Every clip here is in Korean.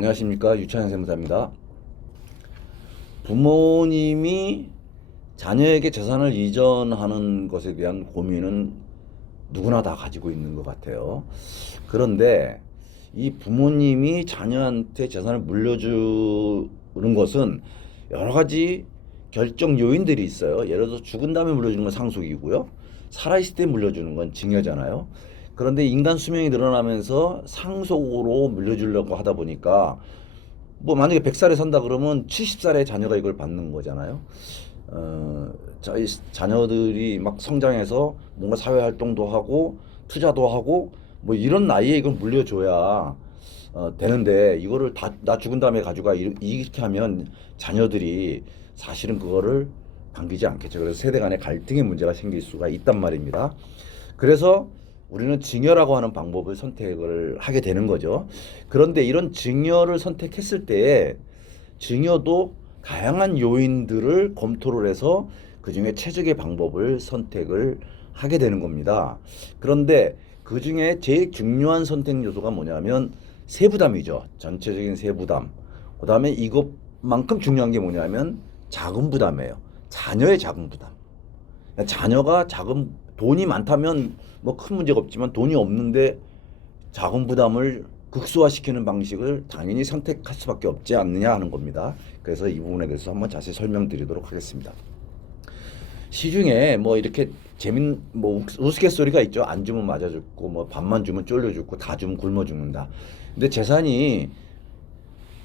안녕하십니까, 유찬현 세무사입니다. 부모님이 자녀에게 재산을 이전하는 것에 대한 고민은 누구나 다 가지고 있는 것 같아요. 그런데 이 부모님이 자녀한테 재산을 물려주는 것은 여러 가지 결정 요인들이 있어요. 예를 들어서 죽은 다음에 물려주는 건 상속이고요. 살아있을 때 물려주는 건 증여잖아요. 그런데 인간 수명이 늘어나면서 상속으로 물려주려고 하다 보니까 뭐 만약에 100살에 산다 그러면 70살에 자녀가 이걸 받는 거잖아요. 자녀들이 막 성장해서 뭔가 사회 활동도 하고 투자도 하고 뭐 이런 나이에 이걸 물려줘야 되는데 이거를 다 나 죽은 다음에 가져가 이렇게 하면 자녀들이 사실은 그거를 반기지 않겠죠. 그래서 세대 간의 갈등의 문제가 생길 수가 있단 말입니다. 그래서 우리는 증여라고 하는 방법을 선택을 하게 되는 거죠. 그런데 이런 증여를 선택했을 때에 증여도 다양한 요인들을 검토를 해서 그중에 최적의 방법을 선택을 하게 되는 겁니다. 그런데 그중에 제일 중요한 선택 요소가 뭐냐면 세부담이죠. 전체적인 세부담. 그다음에 이것만큼 중요한 게 뭐냐면 자금 부담이에요. 자녀의 자금 부담. 자녀가 자금 돈이 많다면 뭐 큰 문제가 없지만 돈이 없는데 자금 부담을 극소화시키는 방식을 당연히 선택할 수밖에 없지 않느냐 하는 겁니다. 그래서 이 부분에 대해서 한번 자세히 설명드리도록 하겠습니다. 시중에 뭐 이렇게 뭐 우스갯소리가 있죠. 안 주면 맞아 죽고 뭐 밥만 주면 쫄려 죽고 다 주면 굶어 죽는다. 근데 재산이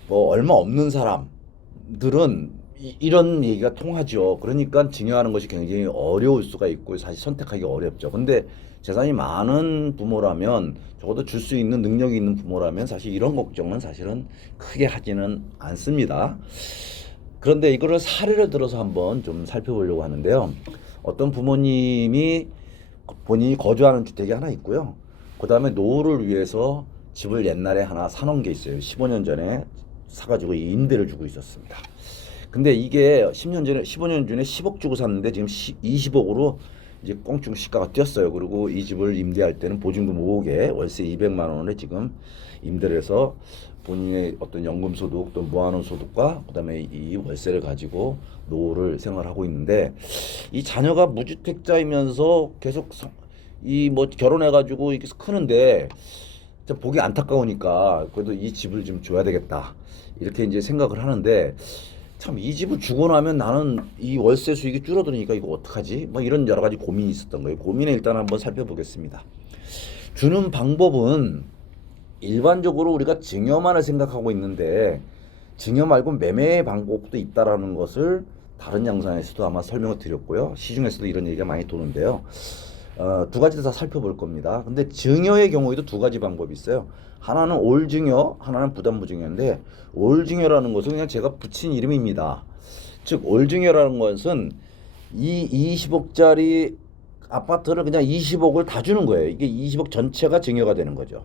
뭐 얼마 없는 사람들은 이런 얘기가 통하죠. 그러니까 증여하는 것이 굉장히 어려울 수가 있고 사실 선택하기 어렵죠. 근데 재산이 많은 부모라면 적어도 줄 수 있는 능력이 있는 부모라면 사실 이런 걱정은 사실은 크게 하지는 않습니다. 그런데 이거를 사례를 들어서 한번 좀 살펴보려고 하는데요. 어떤 부모님이 본인이 거주하는 주택이 하나 있고요. 그 다음에 노후를 위해서 집을 옛날에 하나 사놓은 게 있어요. 15년 전에 사가지고 임대를 주고 있었습니다. 근데 이게 10년 전에 15년 전에 10억 주고 샀는데 지금 20억으로 이제 꽁충 시가가 뛰었어요. 그리고 이 집을 임대할 때는 보증금 5억에 월세 200만 원에 지금 임대를 해서 본인의 어떤 연금 소득 또 모아놓은 소득과 그다음에 이 월세를 가지고 노후를 생활하고 있는데 이 자녀가 무주택자이면서 계속 이 뭐 결혼해가지고 이렇게 크는데 보기 안타까우니까 그래도 이 집을 좀 줘야 되겠다 이렇게 이제 생각을 하는데 참 이 집을 주고 나면 나는 이 월세 수익이 줄어드니까 이거 어떡하지? 뭐 이런 여러 가지 고민이 있었던 거예요. 고민을 일단 한번 살펴보겠습니다. 주는 방법은 일반적으로 우리가 증여만을 생각하고 있는데 증여 말고 매매의 방법도 있다라는 것을 다른 영상에서도 아마 설명을 드렸고요. 시중에서도 이런 얘기가 많이 도는데요. 두 가지 다 살펴볼 겁니다. 근데 증여의 경우에도 두 가지 방법이 있어요. 하나는 올증여, 하나는 부담부증여인데 올증여라는 것은 그냥 제가 붙인 이름입니다. 즉 올증여라는 것은 이 20억짜리 아파트를 그냥 20억을 다 주는 거예요. 이게 20억 전체가 증여가 되는 거죠.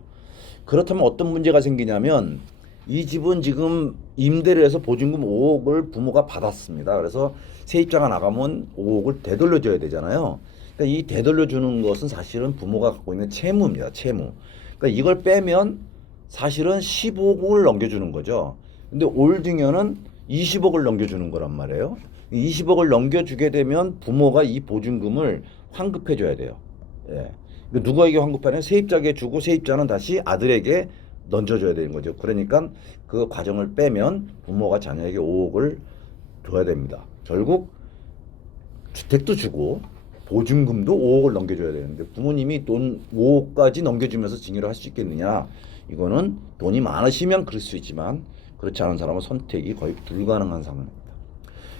그렇다면 어떤 문제가 생기냐면 이 집은 지금 임대를 해서 보증금 5억을 부모가 받았습니다. 그래서 세입자가 나가면 5억을 되돌려줘야 되잖아요. 그러니까 이 되돌려주는 것은 사실은 부모가 갖고 있는 채무입니다. 채무. 그러니까 이걸 빼면 사실은 15억을 넘겨주는 거죠. 근데 올증여는 20억을 넘겨주는 거란 말이에요. 20억을 넘겨주게 되면 부모가 이 보증금을 환급해 줘야 돼요. 예. 누구에게 환급하냐? 세입자에게 주고 세입자는 다시 아들에게 던져줘야 되는 거죠. 그러니까 그 과정을 빼면 부모가 자녀에게 5억을 줘야 됩니다. 결국 주택도 주고 보증금도 5억을 넘겨줘야 되는데 부모님이 돈 5억까지 넘겨주면서 증여를 할 수 있겠느냐? 이거는 돈이 많으시면 그럴 수 있지만 그렇지 않은 사람은 선택이 거의 불가능한 상황입니다.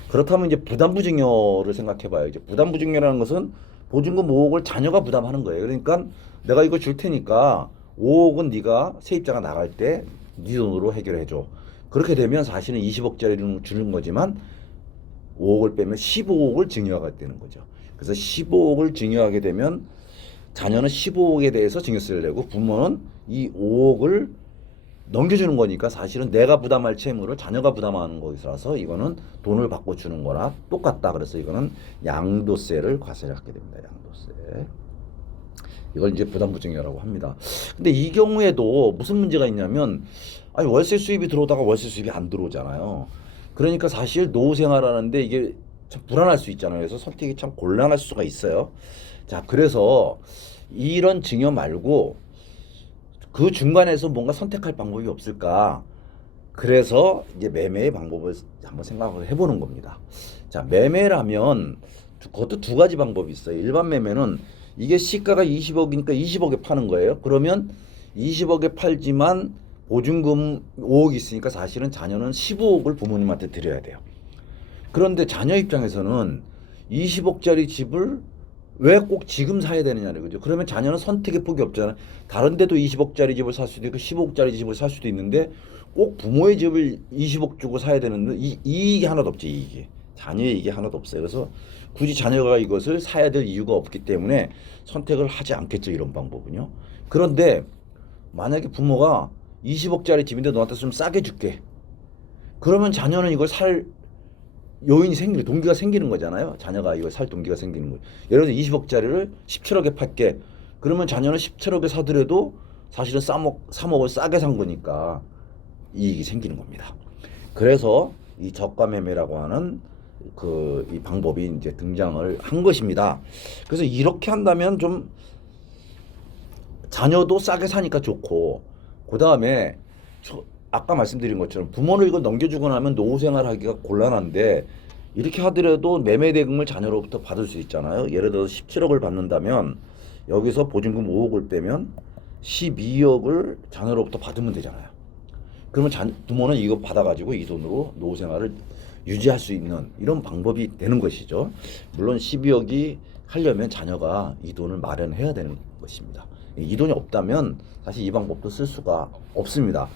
그렇다면 이제 부담부증여를 생각해봐요. 이제 부담부증여라는 것은 보증금 5억을 자녀가 부담하는 거예요. 그러니까 내가 이거 줄 테니까 5억은 네가 세입자가 나갈 때 네 돈으로 해결해줘. 그렇게 되면 사실은 20억짜리를 주는 거지만 5억을 빼면 15억을 증여하게 되는 거죠. 그래서 15억을 증여하게 되면 자녀는 15억에 대해서 증여세를 내고 부모는 이 5억을 넘겨주는 거니까 사실은 내가 부담할 채무를 자녀가 부담하는 것이라서 이거는 돈을 받고 주는 거나 똑같다. 그래서 이거는 양도세를 과세하게 됩니다. 양도세. 이걸 이제 부담부증이라고 합니다. 근데 이 경우에도 무슨 문제가 있냐면 아니 월세 수입이 들어오다가 월세 수입이 안 들어오잖아요. 그러니까 사실 노후 생활하는데 이게 참 불안할 수 있잖아요. 그래서 선택이 참 곤란할 수가 있어요. 자, 그래서 이런 증여 말고 그 중간에서 뭔가 선택할 방법이 없을까? 그래서 이제 매매의 방법을 한번 생각을 해보는 겁니다. 자, 매매라면 그것도 두 가지 방법이 있어요. 일반 매매는 이게 시가가 20억이니까 20억에 파는 거예요. 그러면 20억에 팔지만 보증금 5억 있으니까 사실은 자녀는 15억을 부모님한테 드려야 돼요. 그런데 자녀 입장에서는 20억짜리 집을 왜 꼭 지금 사야 되느냐는 거죠. 그러면 자녀는 선택의 폭이 없잖아요. 다른 데도 20억짜리 집을 살 수도 있고 15억짜리 집을 살 수도 있는데 꼭 부모의 집을 20억 주고 사야 되는데 이익이 하나도 없지, 이익이. 자녀의 이익이 하나도 없어요. 그래서 굳이 자녀가 이것을 사야 될 이유가 없기 때문에 선택을 하지 않겠죠, 이런 방법은요. 그런데 만약에 부모가 20억짜리 집인데 너한테 좀 싸게 줄게. 그러면 자녀는 이걸 살 요인이 생기는 동기가 생기는 거잖아요. 자녀가 이걸 살 동기가 생기는 거예요. 예를 들어서 20억짜리를 17억에 팔게. 그러면 자녀는 17억에 사더라도 사실은 3억을 싸게 산 거니까 이익이 생기는 겁니다. 그래서 이 저가 매매라고 하는 이 방법이 이제 등장을 한 것입니다. 그래서 이렇게 한다면 좀 자녀도 싸게 사니까 좋고, 그 다음에 아까 말씀드린 것처럼 부모를 이거 넘겨주고 나면 노후 생활하기가 곤란한데 이렇게 하더라도 매매 대금을 자녀로부터 받을 수 있잖아요. 예를 들어서 17억을 받는다면 여기서 보증금 5억을 빼면 12억을 자녀로부터 받으면 되잖아요. 그러면 부모는 이거 받아가지고 이 돈으로 노후 생활을 유지할 수 있는 이런 방법이 되는 것이죠. 물론 12억이 하려면 자녀가 이 돈을 마련해야 되는 것입니다. 이 돈이 없다면 사실 이 방법도 쓸 수가 없습니다.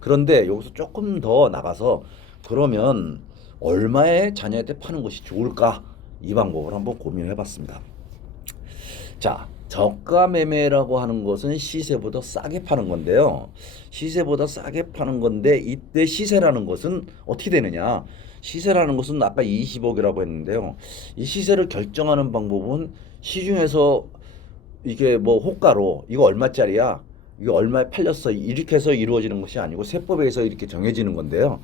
그런데 여기서 조금 더 나가서 그러면 얼마에 자녀한테 파는 것이 좋을까? 이 방법을 한번 고민해 봤습니다. 자, 저가 매매라고 하는 것은 시세보다 싸게 파는 건데요. 시세보다 싸게 파는 건데 이때 시세라는 것은 어떻게 되느냐? 시세라는 것은 아까 20억이라고 했는데요. 이 시세를 결정하는 방법은 시중에서 이게 뭐 호가로 이거 얼마짜리야? 이거 얼마에 팔렸어? 이렇게 해서 이루어지는 것이 아니고 세법에 의해서 이렇게 정해지는 건데요.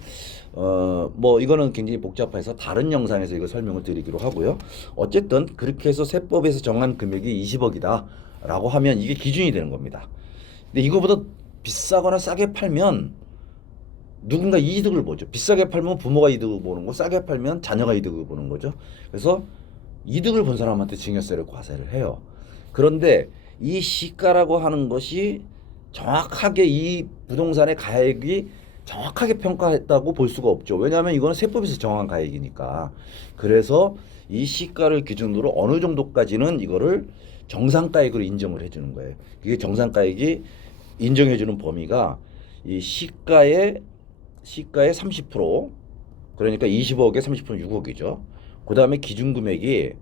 뭐 이거는 굉장히 복잡해서 다른 영상에서 이거 설명을 드리기로 하고요. 어쨌든 그렇게 해서 세법에서 정한 금액이 20억이다 라고 하면 이게 기준이 되는 겁니다. 근데 이거보다 비싸거나 싸게 팔면 누군가 이득을 보죠. 비싸게 팔면 부모가 이득을 보는 거, 싸게 팔면 자녀가 이득을 보는 거죠. 그래서 이득을 본 사람한테 증여세를 과세를 해요. 그런데 이 시가라고 하는 것이 정확하게 이 부동산의 가액이 정확하게 평가했다고 볼 수가 없죠. 왜냐하면 이거는 세법에서 정한 가액이니까. 그래서 이 시가를 기준으로 어느 정도까지는 이거를 정상가액으로 인정을 해주는 거예요. 이게 정상가액이 인정해주는 범위가 이 시가의 30%, 그러니까 20억에 30%는 6억이죠. 그 다음에 기준금액이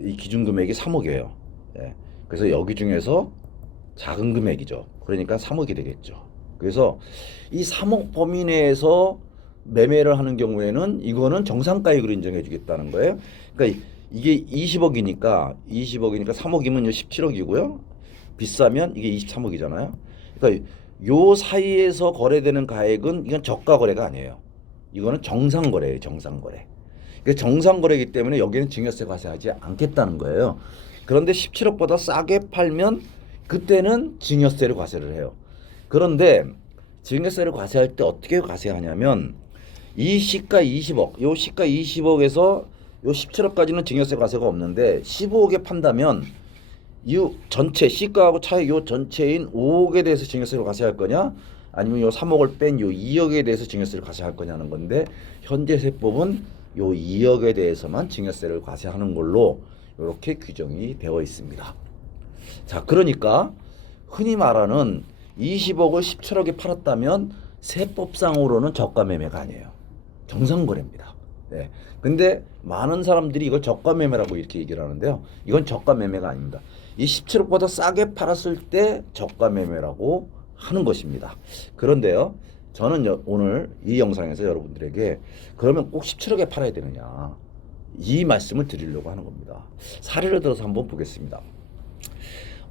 3억이에요. 예. 그래서 여기 중에서 작은 금액이죠. 그러니까 3억이 되겠죠. 그래서 이 3억 범위 내에서 매매를 하는 경우에는 이거는 정상가액으로 인정해 주겠다는 거예요. 그러니까 이게 20억이니까 3억이면 17억이고요. 비싸면 이게 23억이잖아요. 그러니까 요 사이에서 거래되는 가액은 이건 저가 거래가 아니에요. 이거는 정상 거래예요. 정상 거래. 그러니까 정상 거래이기 때문에 여기는 증여세 과세하지 않겠다는 거예요. 그런데 17억보다 싸게 팔면 그때는 증여세를 과세를 해요. 그런데 증여세를 과세할 때 어떻게 과세하냐면 이 시가 20억, 요 시가 20억에서 요 17억까지는 증여세 과세가 없는데 15억에 판다면 이 전체 시가하고 차이 요 전체인 5억에 대해서 증여세를 과세할 거냐? 아니면 요 3억을 뺀 요 2억에 대해서 증여세를 과세할 거냐는 건데 현재 세법은 요 2억에 대해서만 증여세를 과세하는 걸로 이렇게 규정이 되어 있습니다. 자, 그러니까 흔히 말하는 20억을 17억에 팔았다면 세법상으로는 저가 매매가 아니에요. 정상 거래입니다. 네. 근데 많은 사람들이 이걸 저가 매매라고 이렇게 얘기를 하는데요. 이건 저가 매매가 아닙니다. 이 17억보다 싸게 팔았을 때 저가 매매라고 하는 것입니다. 그런데요, 저는 오늘 이 영상에서 여러분들에게 그러면 꼭 17억에 팔아야 되느냐, 이 말씀을 드리려고 하는 겁니다. 사례를 들어서 한번 보겠습니다.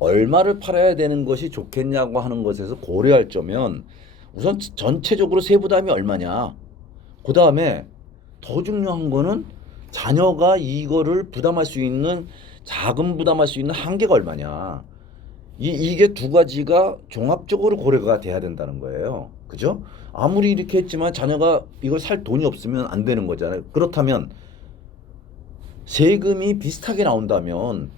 얼마를 팔아야 되는 것이 좋겠냐고 하는 것에서 고려할 점은 우선 전체적으로 세부담이 얼마냐. 그 다음에 더 중요한 거는 자녀가 이거를 부담할 수 있는 자금 부담할 수 있는 한계가 얼마냐. 이게 두 가지가 종합적으로 고려가 돼야 된다는 거예요. 그죠? 아무리 이렇게 했지만 자녀가 이걸 살 돈이 없으면 안 되는 거잖아요. 그렇다면 세금이 비슷하게 나온다면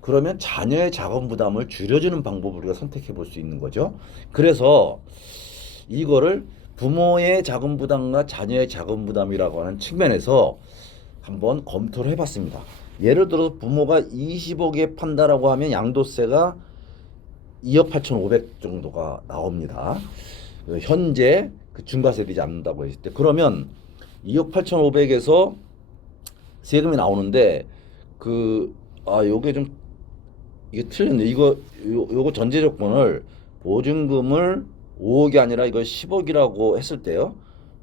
그러면 자녀의 자금 부담을 줄여주는 방법을 우리가 선택해 볼 수 있는 거죠. 그래서 이거를 부모의 자금 부담과 자녀의 자금 부담이라고 하는 측면에서 한번 검토를 해봤습니다. 예를 들어서 부모가 20억에 판다라고 하면 양도세가 2억 8,500 정도가 나옵니다. 현재 그 중과세되지 않는다고 했을 때 그러면 2억 8,500에서 세금이 나오는데 요게 좀 이게 틀렸네. 요거 전제 조건을 보증금을 5억이 아니라 이걸 10억이라고 했을 때요.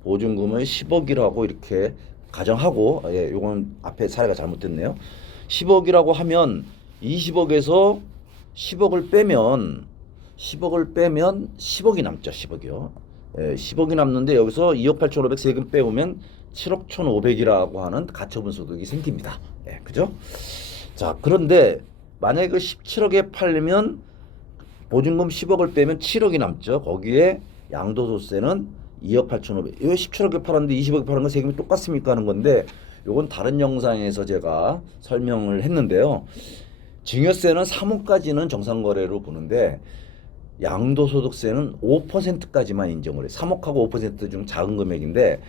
보증금을 10억이라고 이렇게 가정하고 요건 앞에 사례가 잘못됐네요. 10억이라고 하면 20억에서 10억을 빼면 10억이 남죠. 10억이요. 10억이 남는데 여기서 2억 8,500 세금 빼오면 7억 1,500이라고 하는 가처분 소득이 생깁니다. 그죠? 자, 그런데 만약에 그 17억에 팔면 보증금 10억을 빼면 7억이 남죠. 거기에 양도소득세는 2억 8,500. 왜 17억에 팔았는데 20억에 파는 건 세금이 똑같습니까 하는 건데 요건 다른 영상에서 제가 설명을 했는데요. 증여세는 3억까지는 정상거래로 보는데 양도소득세는 5%까지만 인정을 해요. 3억하고 5%중 작은 금액인데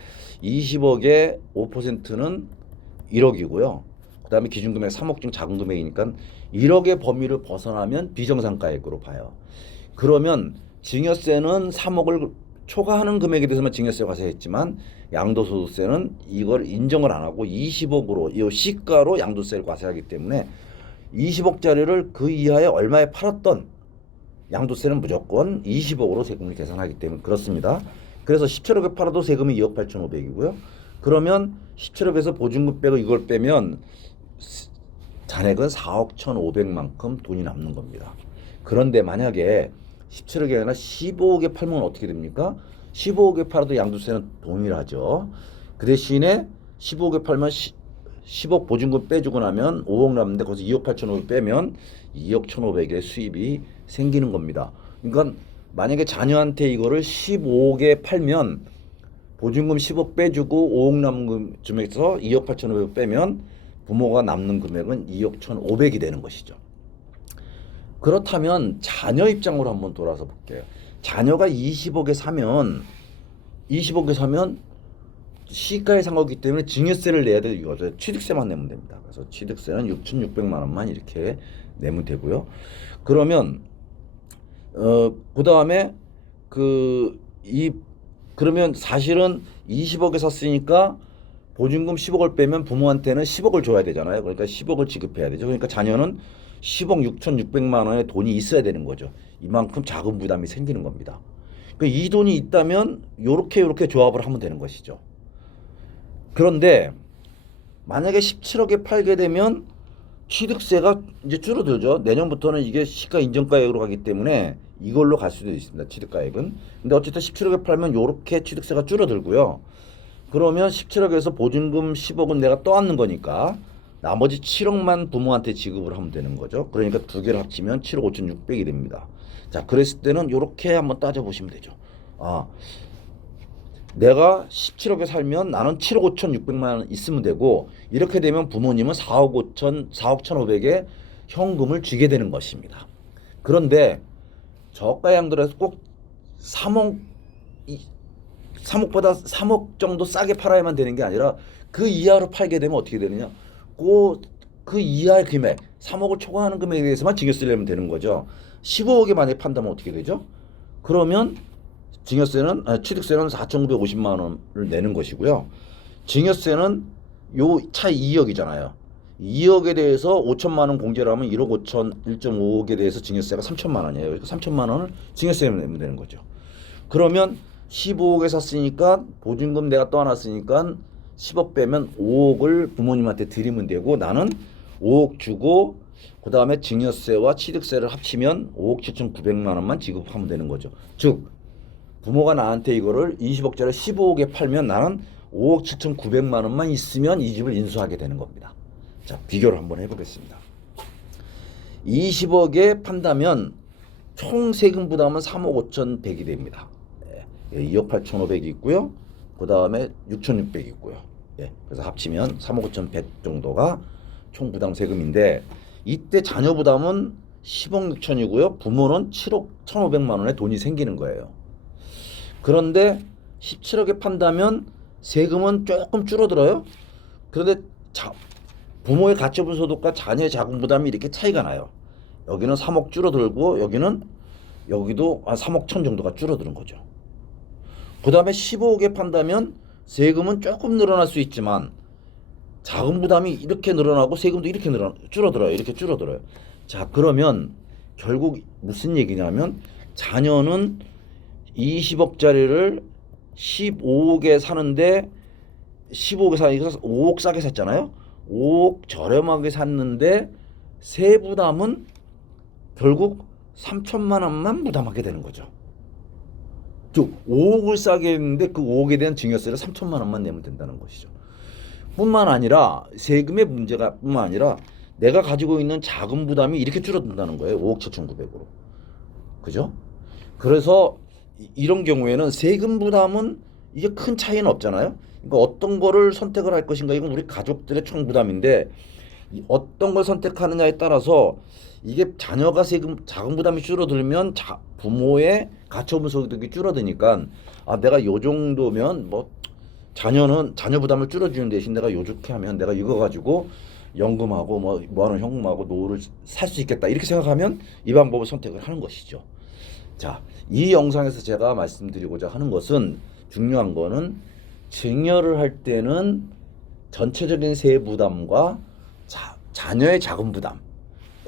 20억에 5%는 1억이고요. 그 다음에 기준금액 3억 중 작은 금액이니까 1억의 범위를 벗어나면 비정상가액으로 봐요. 그러면 증여세는 3억을 초과하는 금액에 대해서만 증여세 과세했지만 양도소득세는 이걸 인정을 안 하고 20억으로 이 시가로 양도세를 과세하기 때문에 20억짜리를 그 이하에 얼마에 팔았던 양도세는 무조건 20억으로 세금을 계산하기 때문에 그렇습니다. 그래서 17억에 팔아도 세금이 2억 8,500이고요. 그러면 17억에서 보증금 빼고 이걸 빼면 잔액은 4억 1,500만큼 돈이 남는 겁니다. 그런데 만약에 17억이 아니라 15억에 팔면 어떻게 됩니까? 15억에 팔아도 양도세는 동일하죠. 그 대신에 15억에 팔면 10억 보증금 빼주고 나면 5억 남는데 거기서 2억 8,500 빼면 2억 1,500의 수입이 생기는 겁니다. 그러니까 만약에 자녀한테 이거를 15억에 팔면 보증금 10억 빼주고 5억 남은 금액에서 2억 8,500 빼면 부모가 남는 금액은 2억 1,500이 되는 것이죠. 그렇다면 자녀 입장으로 한번 돌아서 볼게요. 자녀가 20억에 사면 시가에 산 거기 때문에 증여세를 내야 될 이유가 없어요. 취득세만 내면 됩니다. 그래서 취득세는 6,600만 원만 이렇게 내면 되고요. 그러면 그다음에 그러면 사실은 20억에 샀으니까 보증금 10억을 빼면 부모한테는 10억을 줘야 되잖아요. 그러니까 10억을 지급해야 되죠. 그러니까 자녀는 10억 6,600만 원의 돈이 있어야 되는 거죠. 이만큼 자금 부담이 생기는 겁니다. 그러니까 이 돈이 있다면 요렇게 조합을 하면 되는 것이죠. 그런데 만약에 17억에 팔게 되면 취득세가 이제 줄어들죠. 내년부터는 이게 시가 인정가액으로 가기 때문에 이걸로 갈 수도 있습니다. 취득가액은. 근데 어쨌든 17억에 팔면 요렇게 취득세가 줄어들고요. 그러면 17억에서 보증금 10억은 내가 떠안는 거니까 나머지 7억만 부모한테 지급을 하면 되는 거죠. 그러니까 두 개를 합치면 7억 5,600이 됩니다. 자, 그랬을 때는 요렇게 한번 따져보시면 되죠. 내가 17억에 살면 나는 7억 5,600만 원 있으면 되고 이렇게 되면 부모님은 4억 1,500에 현금을 주게 되는 것입니다. 그런데 저가 양도라서 꼭 3억보다 3억 정도 싸게 팔아야만 되는 게 아니라 그 이하로 팔게 되면 어떻게 되느냐? 그 이하의 금액, 3억을 초과하는 금액에 대해서만 증여세를 내면 되는 거죠. 15억에 만약에 판다면 어떻게 되죠? 그러면 취득세는 4,950만 원을 내는 것이고요. 증여세는 요 차이 2억이잖아요. 2억에 대해서 5천만 원 공제를 하면 1억 5천 1.5억에 대해서 증여세가 3천만 원이에요. 그러니까 3천만 원을 증여세를 내면 되는 거죠. 그러면 15억에 샀으니까 보증금 내가 떠안았으니까 10억 빼면 5억을 부모님한테 드리면 되고 나는 5억 주고 그 다음에 증여세와 취득세를 합치면 5억 7,900만 원만 지급하면 되는 거죠. 즉 부모가 나한테 이거를 20억짜리 15억에 팔면 나는 5억 7,900만 원만 있으면 이 집을 인수하게 되는 겁니다. 자, 비교를 한번 해보겠습니다. 20억에 판다면 총 세금 부담은 3억 5,100이 됩니다. 2억 8,500이 있고요. 그 다음에 6,600이 있고요. 그래서 합치면 3억 5,100 정도가 총 부담 세금인데 이때 자녀 부담은 10억 6천이고요. 부모는 7억 1,500만 원의 돈이 생기는 거예요. 그런데 17억에 판다면 세금은 조금 줄어들어요. 그런데 부모의 가처분 소득과 자녀의 자금 부담이 이렇게 차이가 나요. 여기는 3억 줄어들고 여기도 한 3억 천 정도가 줄어드는 거죠. 그 다음에 15억에 판다면 세금은 조금 늘어날 수 있지만 자금 부담이 이렇게 늘어나고 세금도 이렇게 줄어들어요. 이렇게 줄어들어요. 자, 그러면 결국 무슨 얘기냐면 자녀는 20억짜리를 15억에 사는데 15억에 사니까 5억 싸게 샀잖아요. 5억 저렴하게 샀는데 세 부담은 결국 3천만 원만 부담하게 되는 거죠. 즉 5억을 싸게 했는데 그 5억에 대한 증여세를 3천만 원만 내면 된다는 것이죠. 뿐만 아니라 세금의 문제가 뿐만 아니라 내가 가지고 있는 자금 부담이 이렇게 줄어든다는 거예요. 5억 7,900으로. 그죠? 그래서 이런 경우에는 세금 부담은 이게 큰 차이는 없잖아요. 그러니까 어떤 거를 선택을 할 것인가 이건 우리 가족들의 총 부담인데 어떤 걸 선택하느냐에 따라서 이게 자녀가 자금 부담이 줄어들면 부모의 가처분 소득이 줄어드니까 내가 요 정도면 뭐 자녀 부담을 줄여주는 대신 내가 요렇게 하면 내가 이거 가지고 연금하고 뭐하는 현금하고 노후를 살 수 있겠다 이렇게 생각하면 이 방법을 선택을 하는 것이죠. 자, 이 영상에서 제가 말씀드리고자 하는 것은 중요한 거는 증여를 할 때는 전체적인 세액 부담과 자녀의 자금 부담,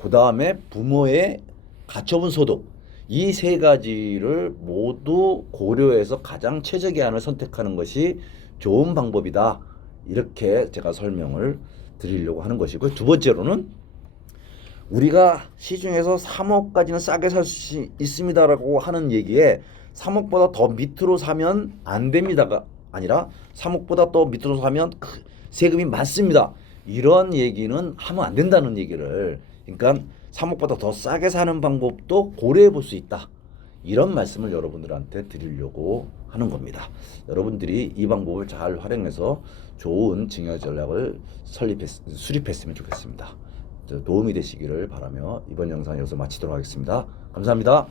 그 다음에 부모의 가처분 소득 이 세 가지를 모두 고려해서 가장 최적의 안을 선택하는 것이 좋은 방법이다. 이렇게 제가 설명을 드리려고 하는 것이고요. 두 번째로는 우리가 시중에서 3억까지는 싸게 살 수 있습니다라고 하는 얘기에 3억보다 더 밑으로 사면 안 됩니다가 아니라 3억보다 더 밑으로 사면 세금이 많습니다. 이런 얘기는 하면 안 된다는 얘기를, 그러니까 3억보다 더 싸게 사는 방법도 고려해 볼 수 있다. 이런 말씀을 여러분들한테 드리려고 하는 겁니다. 여러분들이 이 방법을 잘 활용해서 좋은 증여 전략을 수립했으면 좋겠습니다. 도움이 되시기를 바라며 이번 영상 여기서 마치도록 하겠습니다. 감사합니다.